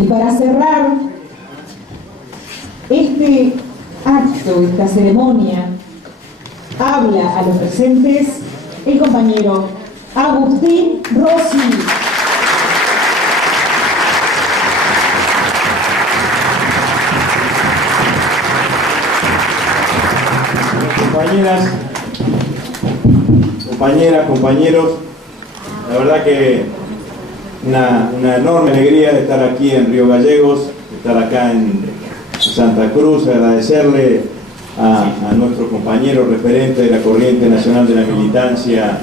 Y para cerrar este acto, esta ceremonia, habla a los presentes el compañero Agustín Rossi. Compañeros, la verdad que una enorme alegría de estar aquí en Río Gallegos, estar acá en Santa Cruz, agradecerle a nuestro compañero referente de la Corriente Nacional de la Militancia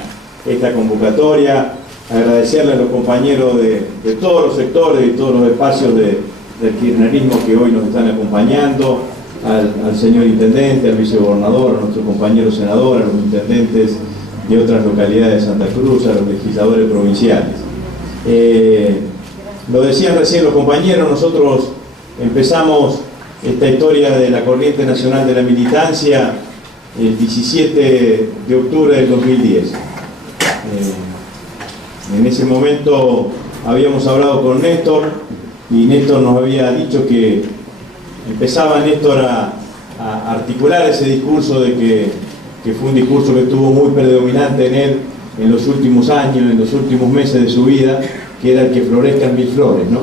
esta convocatoria, agradecerle a los compañeros de todos los sectores y todos los espacios del kirchnerismo que hoy nos están acompañando, al señor intendente, al vicegobernador, a nuestros compañeros senadores, a los intendentes de otras localidades de Santa Cruz, a los legisladores provinciales. Lo decían recién los compañeros, nosotros empezamos esta historia de la Corriente Nacional de la Militancia el 17 de octubre del 2010. En ese momento habíamos hablado con Néstor y Néstor nos había dicho que empezaba Néstor a articular ese discurso de que fue un discurso que estuvo muy predominante en él en los últimos años, en los últimos meses de su vida, que era el que florezcan mil flores, ¿no?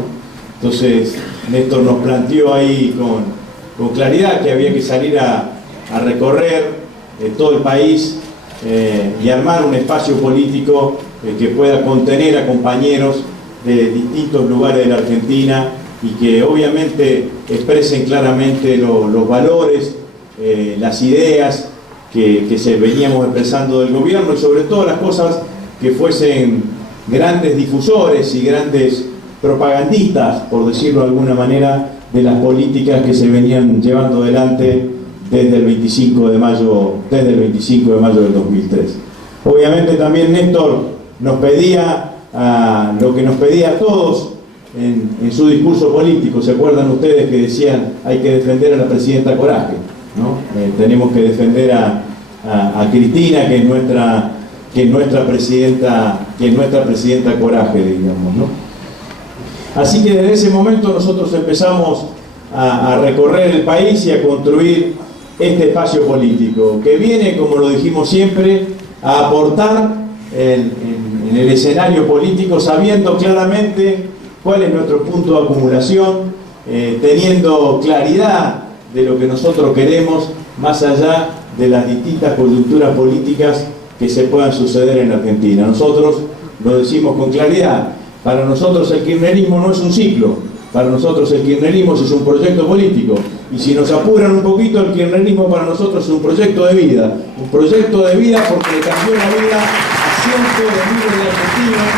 Entonces Néstor nos planteó ahí con claridad que había que salir a recorrer todo el país y armar un espacio político que pueda contener a compañeros de distintos lugares de la Argentina y que obviamente expresen claramente los valores, las ideas que se veníamos expresando del gobierno y sobre todo las cosas que fuesen grandes difusores y grandes propagandistas, por decirlo de alguna manera, de las políticas que se venían llevando adelante desde el 25 de mayo del 2003. Obviamente también Néstor nos pedía lo que nos pedía a todos en su discurso político. ¿Se acuerdan ustedes que decían hay que defender a la presidenta Coraje, ¿no? Tenemos que defender a Cristina, que es nuestra presidenta Coraje, digamos, ¿no? Así que desde ese momento nosotros empezamos a recorrer el país y a construir este espacio político, que viene, como lo dijimos siempre, a aportar en el escenario político, sabiendo claramente cuál es nuestro punto de acumulación, teniendo claridad de lo que nosotros queremos, más allá de las distintas coyunturas políticas que se puedan suceder en Argentina. Nosotros lo decimos con claridad, para nosotros el kirchnerismo no es un ciclo, para nosotros el kirchnerismo es un proyecto político, y si nos apuran un poquito, el kirchnerismo para nosotros es un proyecto de vida porque le cambió la vida a cientos de miles de argentinos,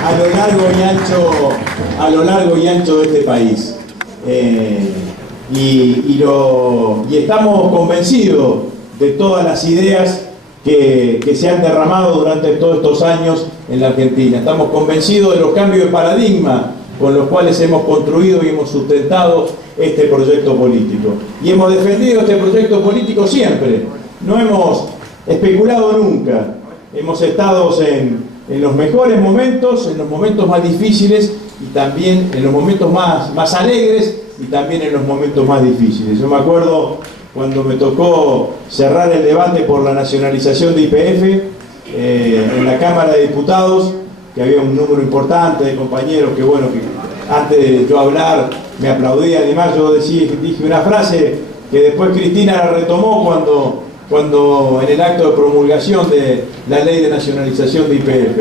a lo largo y ancho de este país. Y estamos convencidos de todas las ideas que se han derramado durante todos estos años en la Argentina. Estamos convencidos de los cambios de paradigma con los cuales hemos construido y hemos sustentado este proyecto político. Y hemos defendido este proyecto político siempre. No hemos especulado nunca. Hemos estado en los mejores momentos, en los momentos más difíciles y también en los momentos más alegres y también en los momentos más difíciles. Yo me acuerdo cuando me tocó cerrar el debate por la nacionalización de YPF en la Cámara de Diputados, que había un número importante de compañeros que, bueno, que antes de yo hablar me aplaudían. Además yo dije una frase que después Cristina la retomó cuando en el acto de promulgación de la ley de nacionalización de YPF,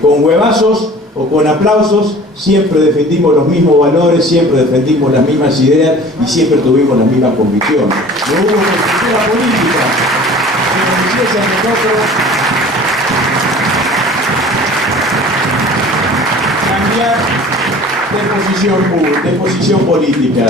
con huevazos o con aplausos, siempre defendimos los mismos valores, siempre defendimos las mismas ideas y siempre tuvimos las mismas convicciones. No hubo estructura política que nos hiciese a nosotros cambiar de posición política.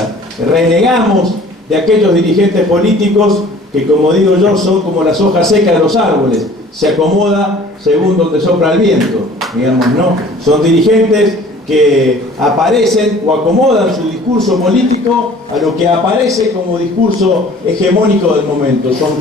Renegamos de aquellos dirigentes políticos que, como digo yo, son como las hojas secas de los árboles, se acomoda según donde sopla el viento, digamos, ¿no? Son dirigentes que aparecen o acomodan su discurso político a lo que aparece como discurso hegemónico del momento. Son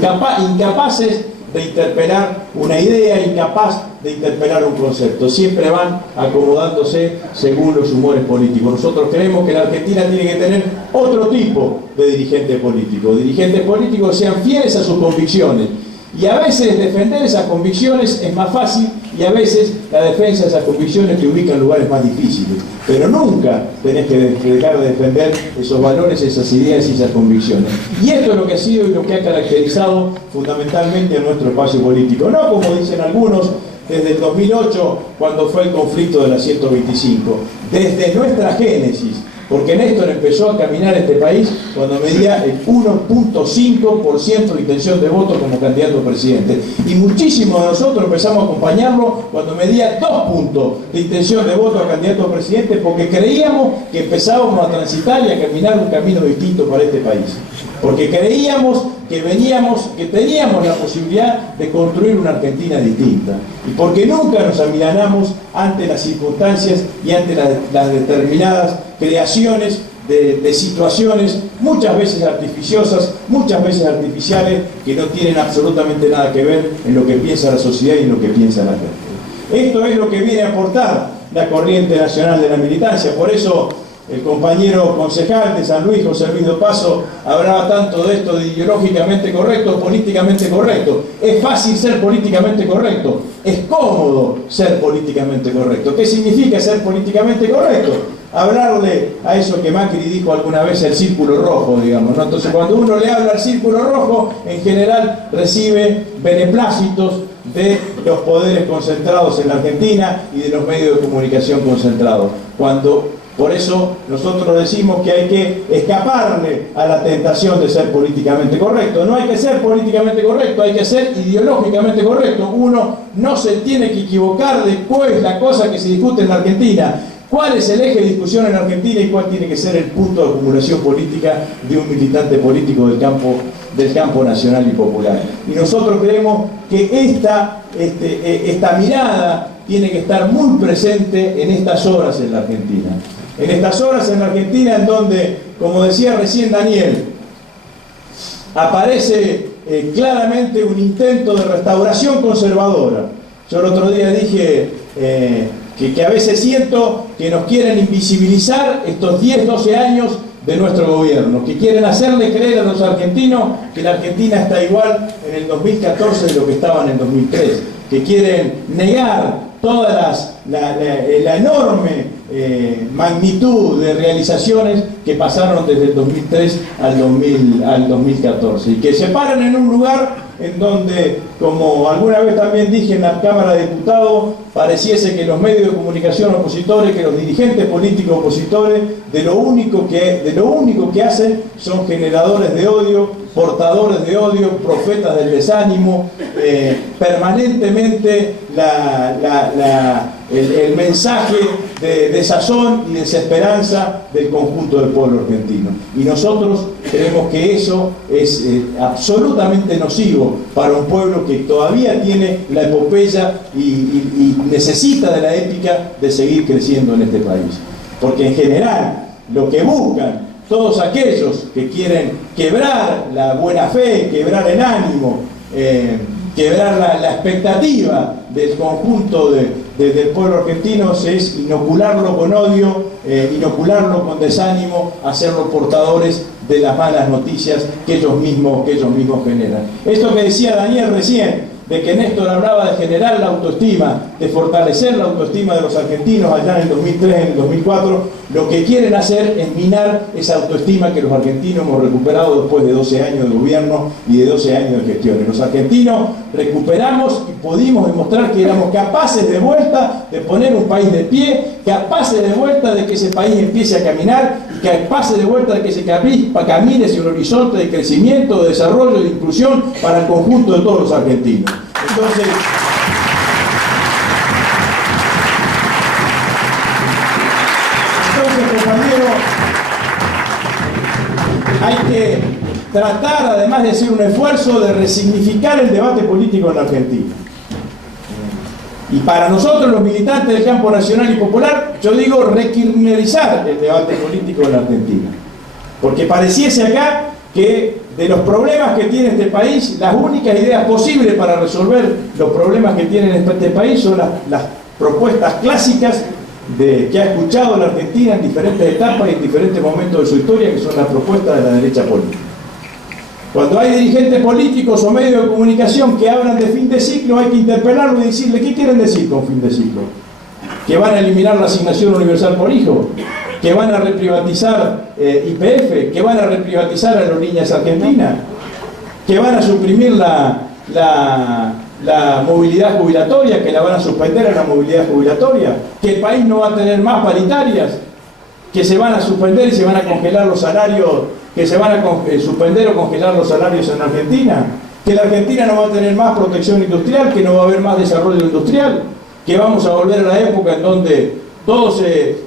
incapaces de interpelar una idea, incapaz de interpelar un concepto. Siempre van acomodándose según los humores políticos. Nosotros creemos que la Argentina tiene que tener otro tipo de dirigentes políticos que sean fieles a sus convicciones. Y a veces defender esas convicciones es más fácil y a veces la defensa de esas convicciones te ubica en lugares más difíciles. Pero nunca tenés que dejar de defender esos valores, esas ideas y esas convicciones. Y esto es lo que ha sido y lo que ha caracterizado fundamentalmente a nuestro espacio político. No como dicen algunos, desde el 2008, cuando fue el conflicto de la 125. Desde nuestra génesis. Porque Néstor empezó a caminar este país cuando medía el 1.5% de intención de voto como candidato a presidente. Y muchísimos de nosotros empezamos a acompañarlo cuando medía 2 puntos de intención de voto a candidato a presidente, porque creíamos que empezábamos a transitar y a caminar un camino distinto para este país. Porque creíamos que teníamos la posibilidad de construir una Argentina distinta. Y porque nunca nos amilanamos ante las circunstancias y ante las determinadas creaciones de situaciones muchas veces artificiosas, muchas veces artificiales, que no tienen absolutamente nada que ver en lo que piensa la sociedad y en lo que piensa la gente. Esto es lo que viene a aportar la corriente nacional de la militancia. Por eso el compañero concejal de San Luis, José Luis Dopazo, hablaba tanto de esto de ideológicamente correcto, políticamente correcto. Es fácil ser políticamente correcto, es cómodo ser políticamente correcto. ¿Qué significa ser políticamente correcto? Hablarle a eso que Macri dijo alguna vez, el círculo rojo, digamos, ¿no? Entonces, cuando uno le habla al círculo rojo, en general recibe beneplácitos de los poderes concentrados en la Argentina y de los medios de comunicación concentrados. Por eso nosotros decimos que hay que escaparle a la tentación de ser políticamente correcto. No hay que ser políticamente correcto, hay que ser ideológicamente correcto. Uno no se tiene que equivocar de cuál es la cosa que se discute en la Argentina, cuál es el eje de discusión en la Argentina y cuál tiene que ser el punto de acumulación política de un militante político del campo nacional y popular. Y nosotros creemos que esta mirada tiene que estar muy presente en estas horas en la Argentina. En estas horas en la Argentina en donde, como decía recién Daniel, aparece claramente un intento de restauración conservadora. Yo el otro día dije que a veces siento que nos quieren invisibilizar estos 10, 12 años de nuestro gobierno, que quieren hacerle creer a los argentinos que la Argentina está igual en el 2014 de lo que estaba en el 2003, que quieren negar toda la enorme magnitud de realizaciones que pasaron desde el 2003 al 2014 y que se paran en un lugar en donde, como alguna vez también dije en la Cámara de Diputados, pareciese que los medios de comunicación opositores, que los dirigentes políticos opositores, de lo único que hacen son generadores de odio, portadores de odio, profetas del desánimo, permanentemente el mensaje de desazón y desesperanza del conjunto del pueblo argentino. Y nosotros creemos que eso es absolutamente nocivo para un pueblo que todavía tiene la epopeya y necesita de la épica de seguir creciendo en este país. Porque en general lo que buscan todos aquellos que quieren quebrar la buena fe, quebrar el ánimo, quebrar la expectativa del conjunto del pueblo argentino es inocularlo con odio, inocularlo con desánimo, hacerlo portadores de las malas noticias que ellos mismos generan. Esto que decía Daniel recién, de que Néstor hablaba de generar la autoestima, de fortalecer la autoestima de los argentinos allá en el 2003, en el 2004, lo que quieren hacer es minar esa autoestima que los argentinos hemos recuperado después de 12 años de gobierno y de 12 años de gestiones. Los argentinos recuperamos y pudimos demostrar que éramos capaces de vuelta de poner un país de pie, capaces de vuelta de que ese país empiece a caminar, y capaces de vuelta de que ese camine hacia un horizonte de crecimiento, de desarrollo y de inclusión para el conjunto de todos los argentinos. Entonces, compañero, hay que tratar, además de hacer un esfuerzo, de resignificar el debate político en la Argentina. Y para nosotros, los militantes del campo nacional y popular, yo digo rekirchnerizar el debate político en la Argentina. Porque pareciese acá que de los problemas que tiene este país, las únicas ideas posibles para resolver los problemas que tiene este país son las propuestas clásicas que ha escuchado la Argentina en diferentes etapas y en diferentes momentos de su historia, que son las propuestas de la derecha política. Cuando hay dirigentes políticos o medios de comunicación que hablan de fin de ciclo, hay que interpelarlo y decirle, ¿qué quieren decir con fin de ciclo? ¿Que van a eliminar la asignación universal por hijo? ¿Que van a reprivatizar YPF? ¿Que van a reprivatizar Aerolíneas Argentinas? ¿Que van a suprimir la movilidad jubilatoria? ¿Que la van a suspender a la movilidad jubilatoria? ¿Que el país no va a tener más paritarias? ¿Que se van a suspender y se van a congelar los salarios? ¿Que se van a suspender o congelar los salarios en Argentina? ¿Que la Argentina no va a tener más protección industrial? ¿Que no va a haber más desarrollo industrial? ¿Que vamos a volver a la época en donde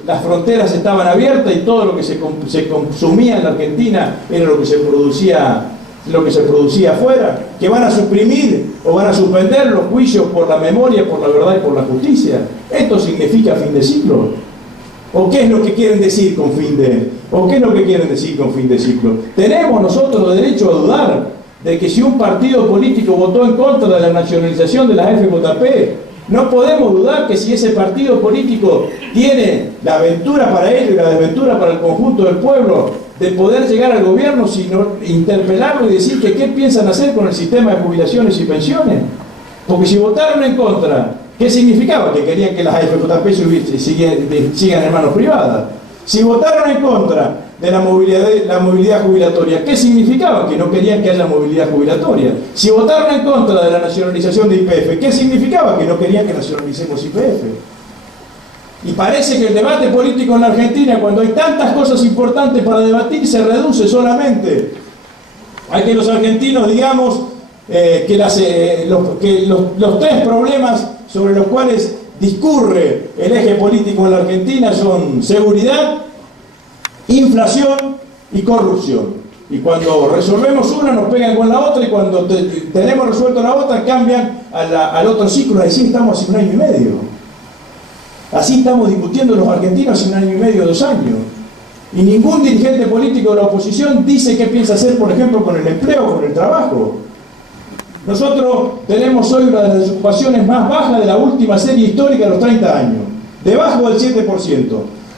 las fronteras estaban abiertas y todo lo que se consumía en la Argentina era lo que se producía afuera? ¿Que van a suprimir o van a suspender los juicios por la memoria, por la verdad y por la justicia? ¿Esto significa fin de ciclo? ¿O qué es lo que quieren decir con fin de ciclo? ¿Tenemos nosotros derecho a dudar de que si un partido político votó en contra de la nacionalización de las FJP, no podemos dudar que si ese partido político tiene la aventura para ello y la desventura para el conjunto del pueblo de poder llegar al gobierno, sino interpelarlo y decir que qué piensan hacer con el sistema de jubilaciones y pensiones? Porque si votaron en contra, ¿qué significaba? Que querían que las AFJP sigan en manos privadas. Si votaron en contra de la movilidad jubilatoria, ¿qué significaba? Que no querían que haya movilidad jubilatoria. Si votaron en contra de la nacionalización de YPF, ¿qué significaba? Que no querían que nacionalicemos YPF. Y parece que el debate político en la Argentina, cuando hay tantas cosas importantes para debatir, se reduce solamente a que los argentinos digamos que los tres problemas sobre los cuales discurre el eje político en la Argentina son seguridad, inflación y corrupción. Y cuando resolvemos una nos pegan con la otra, y cuando tenemos resuelto la otra cambian al otro ciclo. Así estamos hace 1 año y medio. Así estamos discutiendo los argentinos hace 1 año y medio, 2 años. Y ningún dirigente político de la oposición dice qué piensa hacer, por ejemplo, con el empleo, con el trabajo. Nosotros tenemos hoy una de las desocupaciones más bajas de la última serie histórica de los 30 años, debajo del 7%.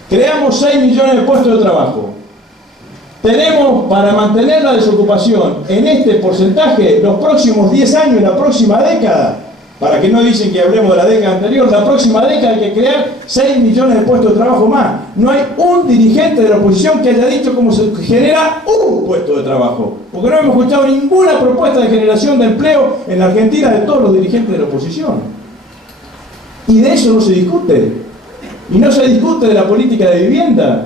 Creamos 6 millones de puestos de trabajo. Tenemos para mantener la desocupación en este porcentaje los próximos 10 años, la próxima década, para que no dicen que hablemos de la década anterior, la próxima década hay que crear 6 millones de puestos de trabajo más. No hay un dirigente de la oposición que haya dicho cómo se genera un puesto de trabajo, porque no hemos escuchado ninguna propuesta de generación de empleo en la Argentina de todos los dirigentes de la oposición. Y de eso no se discute. Y no se discute de la política de vivienda.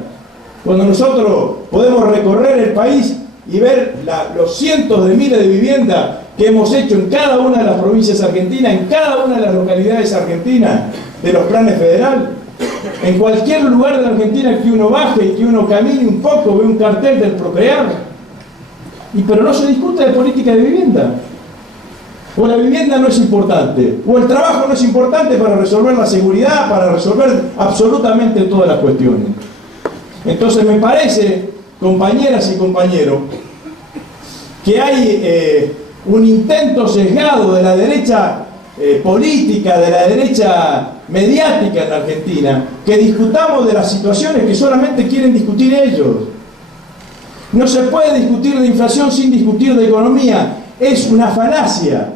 Cuando nosotros podemos recorrer el país y ver los cientos de miles de viviendas que hemos hecho en cada una de las provincias argentinas, en cada una de las localidades argentinas de los planes federales, en cualquier lugar de la Argentina que uno baje y que uno camine un poco, ve un cartel del Procrear, pero no se discute de política de vivienda. O la vivienda no es importante, o el trabajo no es importante para resolver la seguridad, para resolver absolutamente todas las cuestiones. Entonces me parece, compañeras y compañeros, que hay un intento sesgado de la derecha política, de la derecha mediática en la Argentina, que discutamos de las situaciones que solamente quieren discutir ellos. No se puede discutir de inflación sin discutir de economía, es una falacia.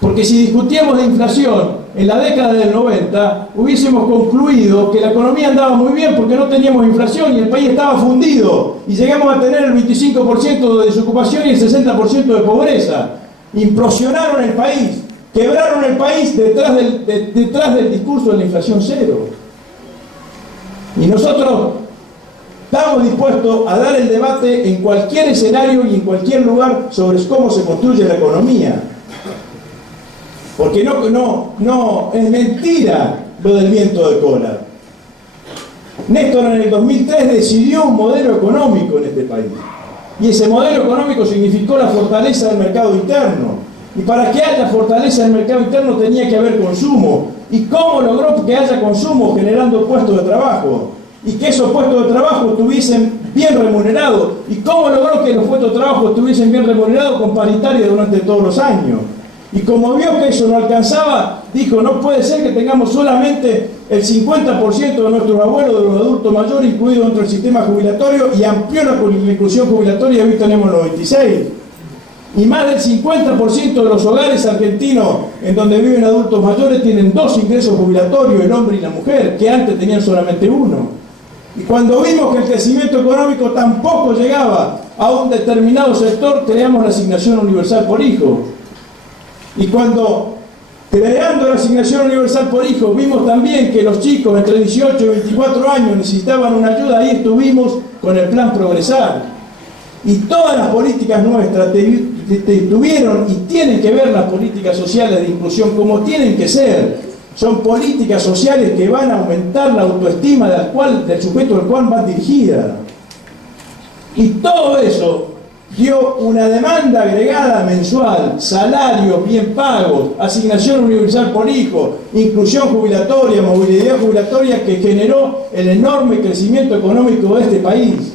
Porque si discutíamos de inflación en la década del 90, hubiésemos concluido que la economía andaba muy bien porque no teníamos inflación y el país estaba fundido. Y llegamos a tener el 25% de desocupación y el 60% de pobreza. Implosionaron el país, quebraron el país detrás del discurso de la inflación cero. Y nosotros estamos dispuestos a dar el debate en cualquier escenario y en cualquier lugar sobre cómo se construye la economía. Porque no es mentira lo del viento de cola. Néstor en el 2003 decidió un modelo económico en este país. Y ese modelo económico significó la fortaleza del mercado interno. Y para que haya fortaleza del mercado interno tenía que haber consumo. ¿Y cómo logró que haya consumo? Generando puestos de trabajo. Y que esos puestos de trabajo tuviesen bien remunerados. ¿Y cómo logró que los puestos de trabajo estuviesen bien remunerados? Con paritaria durante todos los años. Y como vio que eso no alcanzaba, dijo, no puede ser que tengamos solamente el 50% de nuestros abuelos, de los adultos mayores, incluidos dentro del sistema jubilatorio, y amplió la inclusión jubilatoria, y hoy tenemos 96. Y más del 50% de los hogares argentinos en donde viven adultos mayores tienen 2 ingresos jubilatorios, el hombre y la mujer, que antes tenían solamente 1. Y cuando vimos que el crecimiento económico tampoco llegaba a un determinado sector, creamos la asignación universal por hijo. Y cuando, creando la asignación universal por hijo, vimos también que los chicos entre 18 y 24 años necesitaban una ayuda, ahí estuvimos con el plan Progresar. Y todas las políticas nuestras tuvieron y tienen que ver las políticas sociales de inclusión como tienen que ser. Son políticas sociales que van a aumentar la autoestima del sujeto al cual van dirigidas. Y todo eso dio una demanda agregada mensual, salarios bien pagos, asignación universal por hijo, inclusión jubilatoria, movilidad jubilatoria, que generó el enorme crecimiento económico de este país.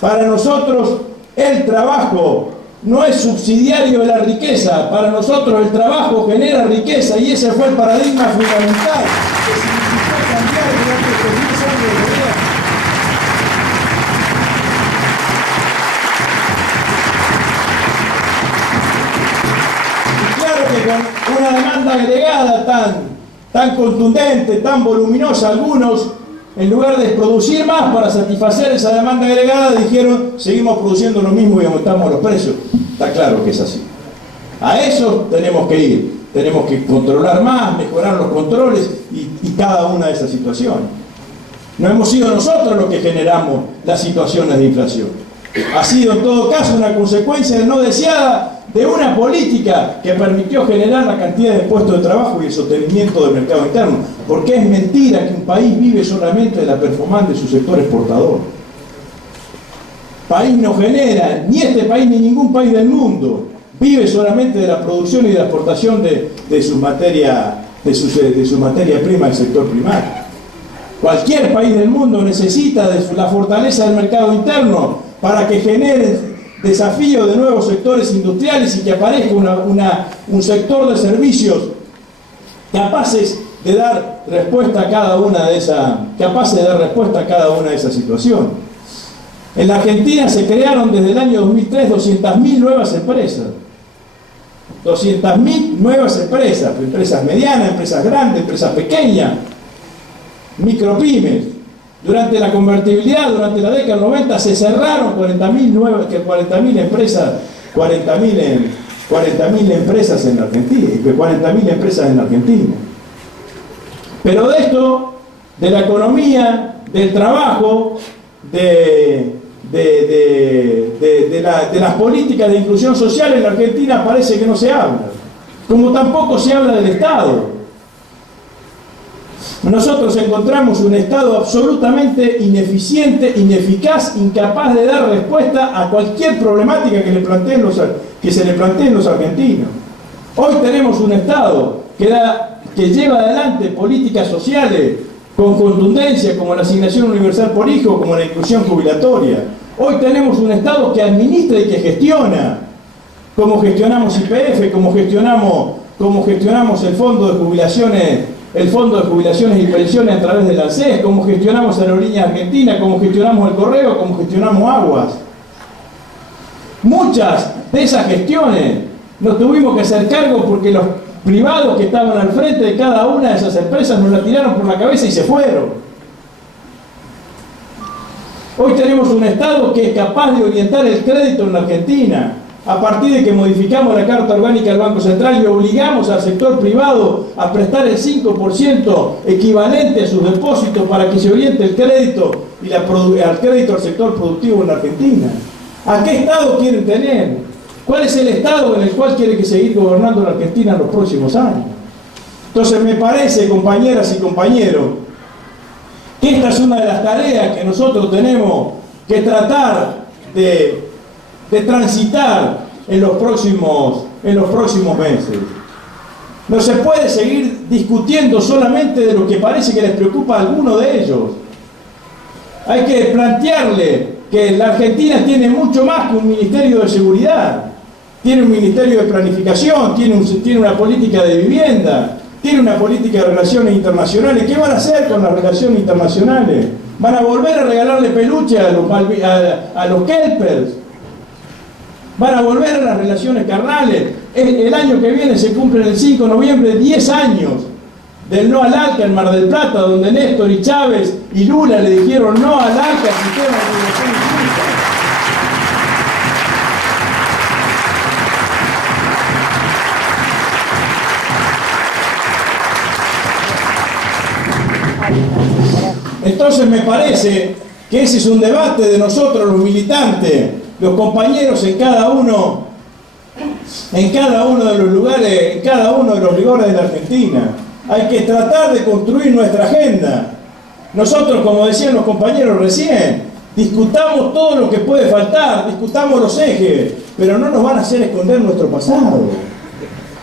Para nosotros el trabajo no es subsidiario de la riqueza, para nosotros el trabajo genera riqueza, y ese fue el paradigma fundamental que significó cambiar durante estos 10 años de gobierno. Con una demanda agregada tan contundente, tan voluminosa, algunos, en lugar de producir más para satisfacer esa demanda agregada, dijeron, seguimos produciendo lo mismo y aumentamos los precios. Está claro que es así. A eso tenemos que ir. Tenemos que controlar más, mejorar los controles y cada una de esas situaciones. No hemos sido nosotros los que generamos las situaciones de inflación. Ha sido en todo caso una consecuencia no deseada de una política que permitió generar la cantidad de puestos de trabajo y el sostenimiento del mercado interno, porque es mentira que un país vive solamente de la performance de su sector exportador. País no genera, ni este país ni ningún país del mundo vive solamente de la producción y de la exportación de su materia prima del sector primario. Cualquier país del mundo necesita de la fortaleza del mercado interno para que genere desafío de nuevos sectores industriales y que aparezca un sector de servicios capaces de dar respuesta a cada una de esas situaciones. En la Argentina se crearon desde el año 2003 200.000 nuevas empresas. 200.000 nuevas empresas, empresas medianas, empresas grandes, empresas pequeñas, micropymes. Durante la convertibilidad, durante la década del 90, se cerraron 40.000 empresas, 40.000 empresas en Argentina, 40.000 empresas en Argentina. Pero de esto, de la economía, del trabajo, de las políticas de inclusión social en la Argentina parece que no se habla, como tampoco se habla del Estado. Nosotros encontramos un Estado absolutamente ineficiente, ineficaz, incapaz de dar respuesta a cualquier problemática que se le planteen los argentinos. Hoy tenemos un Estado que lleva adelante políticas sociales con contundencia, como la asignación universal por hijo, como la inclusión jubilatoria. Hoy tenemos un Estado que administra y que gestiona, como gestionamos YPF, como gestionamos el Fondo de Jubilaciones y Pensiones a través del ANSES, como gestionamos Aerolíneas Argentinas, como gestionamos el Correo, como gestionamos Aguas. Muchas de esas gestiones nos tuvimos que hacer cargo porque los privados que estaban al frente de cada una de esas empresas nos la tiraron por la cabeza y se fueron. Hoy tenemos un Estado que es capaz de orientar el crédito en la Argentina, a partir de que modificamos la Carta Orgánica del Banco Central y obligamos al sector privado a prestar el 5% equivalente a sus depósitos para que se oriente el crédito al crédito al sector productivo en la Argentina. ¿A qué Estado quieren tener? ¿Cuál es el Estado en el cual quiere que seguir gobernando la Argentina en los próximos años? Entonces me parece, compañeras y compañeros, que esta es una de las tareas que nosotros tenemos que tratar de transitar en los próximos meses. No se puede seguir discutiendo solamente de lo que parece que les preocupa a alguno de ellos. Hay que plantearle que la Argentina tiene mucho más que un Ministerio de Seguridad. Tiene un Ministerio de Planificación, tiene una política de vivienda, tiene una política de relaciones internacionales. ¿Qué van a hacer con las relaciones internacionales? ¿Van a volver a regalarle peluche a los kelpers? ¿Van a volver a las relaciones carnales? El año que viene se cumplen el 5 de noviembre 10 años del no al ALCA en Mar del Plata, donde Néstor y Chávez y Lula le dijeron no al ALCA, sistema de regulación injusta. Entonces me parece que ese es un debate de nosotros los militantes, los compañeros en cada uno de los lugares, en cada uno de los rigores de la Argentina. Hay que tratar de construir nuestra agenda. Nosotros, como decían los compañeros recién, discutamos todo lo que puede faltar, discutamos los ejes, pero no nos van a hacer esconder nuestro pasado.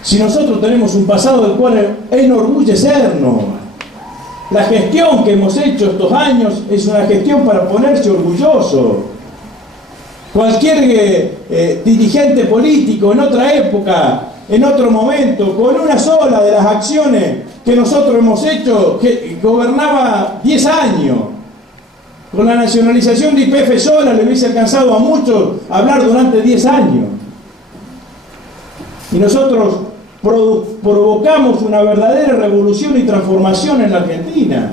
Si nosotros tenemos un pasado del cual enorgullecernos. La gestión que hemos hecho estos años es una gestión para ponerse orgulloso. Cualquier dirigente político en otra época, en otro momento, con una sola de las acciones que nosotros hemos hecho, que gobernaba 10 años. Con la nacionalización de YPF sola le hubiese alcanzado a muchos a hablar durante 10 años. Y nosotros provocamos una verdadera revolución y transformación en la Argentina.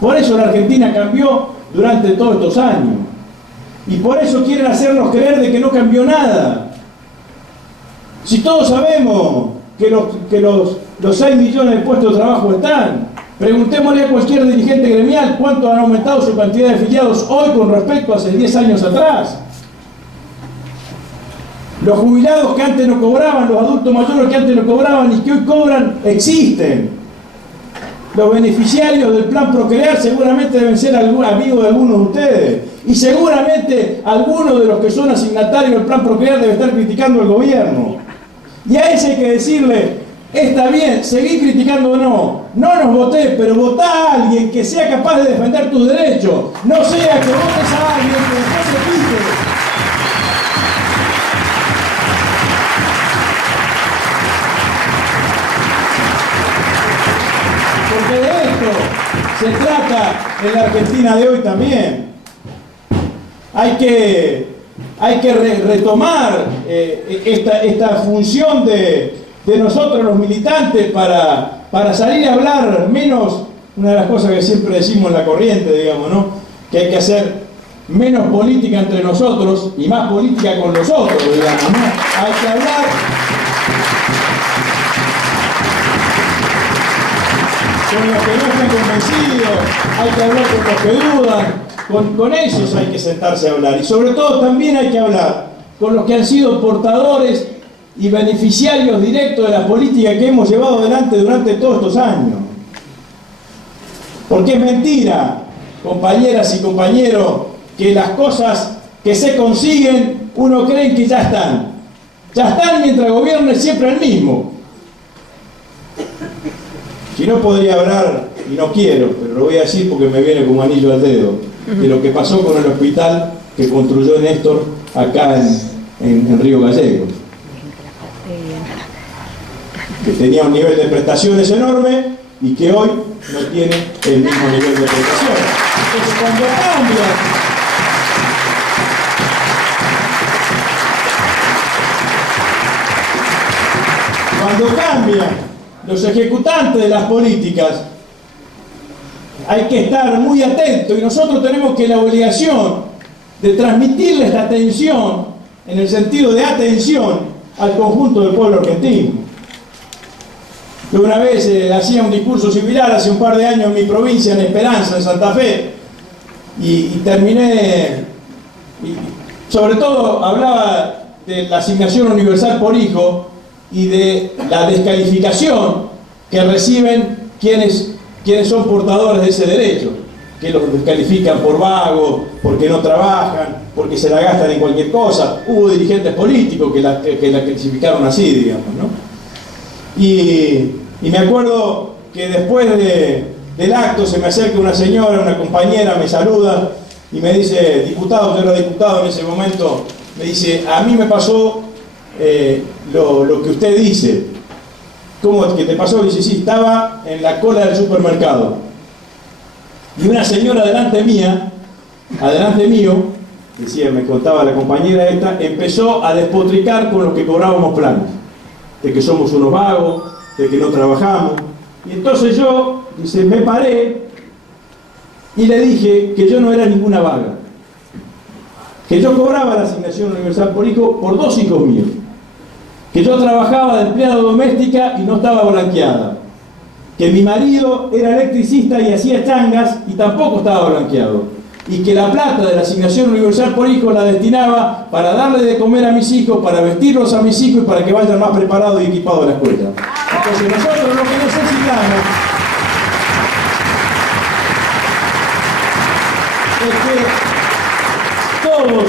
Por eso la Argentina cambió durante todos estos años. Y por eso quieren hacernos creer de que no cambió nada. Si todos sabemos que los 6 millones de puestos de trabajo están, preguntémosle a cualquier dirigente gremial cuánto han aumentado su cantidad de afiliados hoy con respecto a hace 10 años atrás. Los jubilados que antes no cobraban, los adultos mayores que antes no cobraban y que hoy cobran, existen. Los beneficiarios del plan Procrear seguramente deben ser amigos de algunos de ustedes. Y seguramente algunos de los que son asignatarios del plan Procrear deben estar criticando al gobierno. Y a ese hay que decirle, está bien, seguí criticando o no nos voté, pero votá a alguien que sea capaz de defender tus derechos. No sea que votes a alguien que después se quite. Porque de esto se trata en la Argentina de hoy también. Hay que retomar esta función de nosotros los militantes para salir a hablar menos, una de las cosas que siempre decimos en la corriente, digamos, ¿no? Que hay que hacer menos política entre nosotros y más política con los otros, digamos, ¿no? Hay que hablar con los que no están convencidos, hay que hablar con los que dudan, con esos hay que sentarse a hablar. Y sobre todo también hay que hablar con los que han sido portadores y beneficiarios directos de la política que hemos llevado adelante durante todos estos años. Porque es mentira, compañeras y compañeros, que las cosas que se consiguen uno cree que ya están. Ya están mientras gobierne siempre el mismo. Si no podría hablar, y no quiero, pero lo voy a decir porque me viene como anillo al dedo, de lo que pasó con el hospital que construyó Néstor acá en Río Gallegos. Que tenía un nivel de prestaciones enorme y que hoy no tiene el mismo nivel de prestaciones. Entonces cuando cambian los ejecutantes de las políticas, hay que estar muy atentos y nosotros tenemos que la obligación de transmitirle esta atención, en el sentido de atención, al conjunto del pueblo argentino. Yo una vez hacía un discurso similar hace un par de años en mi provincia, en Esperanza, en Santa Fe, y terminé, y sobre todo hablaba de la asignación universal por hijo y de la descalificación que reciben quienes son portadores de ese derecho, que los descalifican por vagos, porque no trabajan, porque se la gastan en cualquier cosa. Hubo dirigentes políticos que la clasificaron así, digamos, ¿no? Y me acuerdo que después del acto se me acerca una señora, una compañera, me saluda y me dice, diputado, yo era diputado en ese momento, me dice, a mí me pasó lo que usted dice. ¿Cómo es que te pasó? Dice, sí, estaba en la cola del supermercado y una señora delante mío, decía, me contaba la compañera esta, empezó a despotricar con los que cobrábamos planes, de que somos unos vagos, de que no trabajamos. Y entonces yo, dice, me paré y le dije que yo no era ninguna vaga, que yo cobraba la asignación universal por hijo por 2 hijos míos, que yo trabajaba de empleada doméstica y no estaba blanqueada, que mi marido era electricista y hacía changas y tampoco estaba blanqueado, y que la plata de la asignación universal por hijo la destinaba para darle de comer a mis hijos, para vestirlos a mis hijos y para que vayan más preparados y equipados a la escuela. Entonces nosotros lo que necesitamos es que todos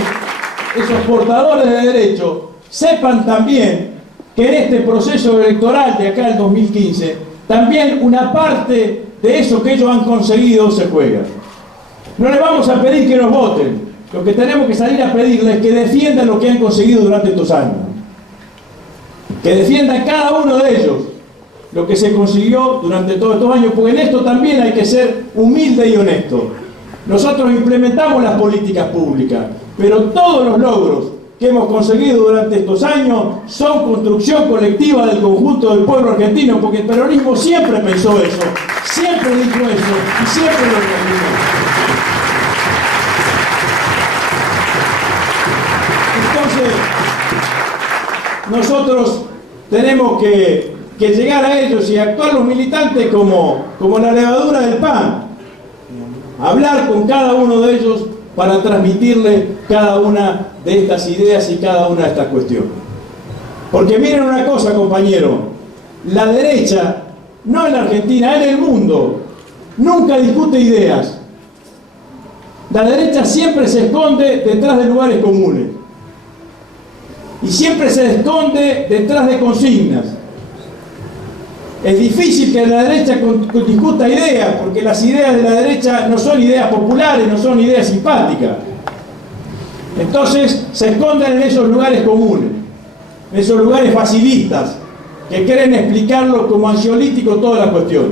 esos portadores de derecho sepan también que en este proceso electoral de acá del 2015, también una parte de eso que ellos han conseguido se juega. No les vamos a pedir que nos voten, lo que tenemos que salir a pedirles es que defiendan lo que han conseguido durante estos años. Que defiendan cada uno de ellos lo que se consiguió durante todos estos años, porque en esto también hay que ser humilde y honesto. Nosotros implementamos las políticas públicas, pero todos los logros que hemos conseguido durante estos años son construcción colectiva del conjunto del pueblo argentino, porque el peronismo siempre pensó eso, siempre dijo eso y siempre lo realizó. Entonces, nosotros tenemos que llegar a ellos y actuar los militantes como la levadura del pan, hablar con cada uno de ellos para transmitirle cada una de estas ideas y cada una de estas cuestiones. Porque miren una cosa, compañero, la derecha, no en la Argentina, en el mundo, nunca discute ideas. La derecha siempre se esconde detrás de lugares comunes y siempre se esconde detrás de consignas. Es difícil que la derecha discuta ideas, porque las ideas de la derecha no son ideas populares, no son ideas simpáticas. Entonces se esconden en esos lugares comunes, en esos lugares facilistas, que quieren explicarlo como ansiolítico todas las cuestiones.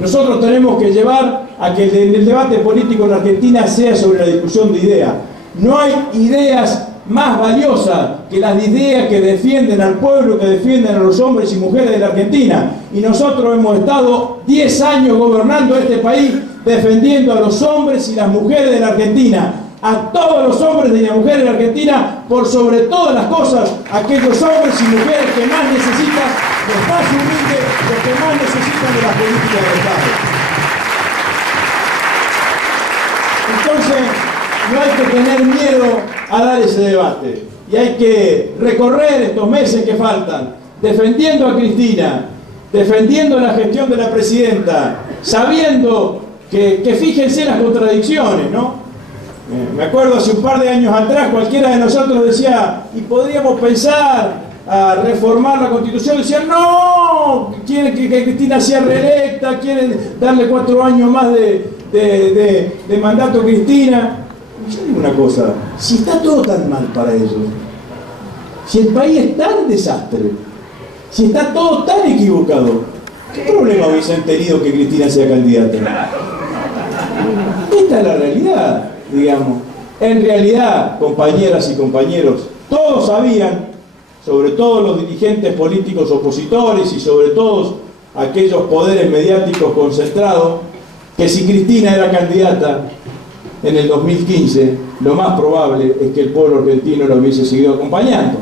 Nosotros tenemos que llevar a que el debate político en la Argentina sea sobre la discusión de ideas. No hay ideas más valiosas que las ideas que defienden al pueblo, que defienden a los hombres y mujeres de la Argentina. Y nosotros hemos estado 10 años gobernando este país, defendiendo a los hombres y las mujeres de la Argentina, a todos los hombres y las mujeres de la Argentina, por sobre todas las cosas, aquellos hombres y mujeres que más necesitan los más humildes, los que más necesitan de la política del Estado. Entonces, no hay que tener miedo a dar ese debate y hay que recorrer estos meses que faltan defendiendo a Cristina, defendiendo la gestión de la presidenta, sabiendo que fíjense las contradicciones, ¿no? Me acuerdo hace un par de años atrás cualquiera de nosotros decía, y podríamos pensar a reformar la Constitución, decían, no, quieren que Cristina sea reelecta, quieren darle 4 años más de mandato a Cristina. Yo digo una cosa, si está todo tan mal para ellos, si el país es tan desastre, si está todo tan equivocado, ¿qué problema hubiesen tenido que Cristina sea candidata? Esta es la realidad, digamos. En realidad, compañeras y compañeros, todos sabían, sobre todo los dirigentes políticos opositores y sobre todo aquellos poderes mediáticos concentrados, que si Cristina era candidata en el 2015, lo más probable es que el pueblo argentino lo hubiese seguido acompañando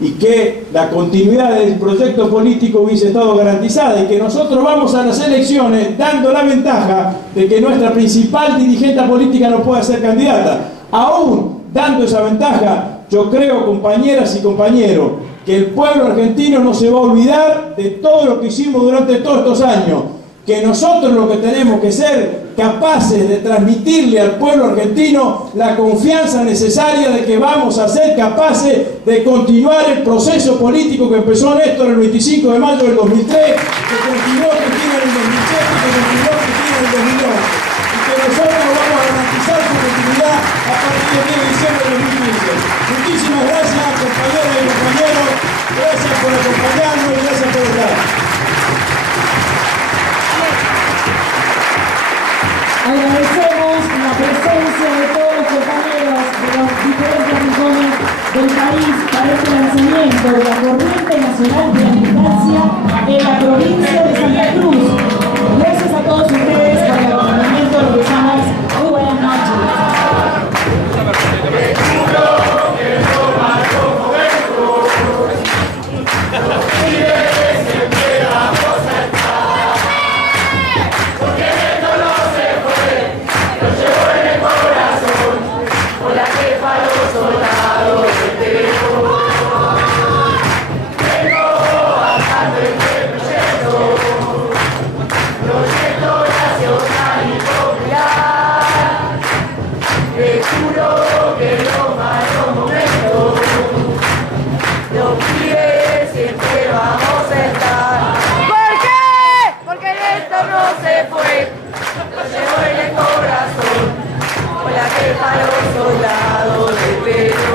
y que la continuidad del proyecto político hubiese estado garantizada y que nosotros vamos a las elecciones dando la ventaja de que nuestra principal dirigente política no pueda ser candidata. Aún dando esa ventaja, yo creo, compañeras y compañeros, que el pueblo argentino no se va a olvidar de todo lo que hicimos durante todos estos años, que nosotros lo que tenemos que ser capaces de transmitirle al pueblo argentino la confianza necesaria de que vamos a ser capaces de continuar el proceso político que empezó Néstor el 25 de mayo del 2003, que continuó Cristina en el 2007, que continuó Cristina en el 2011, y que nosotros vamos a garantizar su continuidad a partir del 10 de diciembre de 2015. Muchísimas gracias, compañeras y compañeros. Gracias por acompañarnos y gracias por estar. Agradecemos la presencia de todos los compañeros de los diferentes rincones del país para este lanzamiento de la Corriente Nacional de la Militancia en la provincia de Santa Cruz. Gracias a todos ustedes por el acompañamiento de los vecinos. Muy buenas noches. Para los soldados de Perú.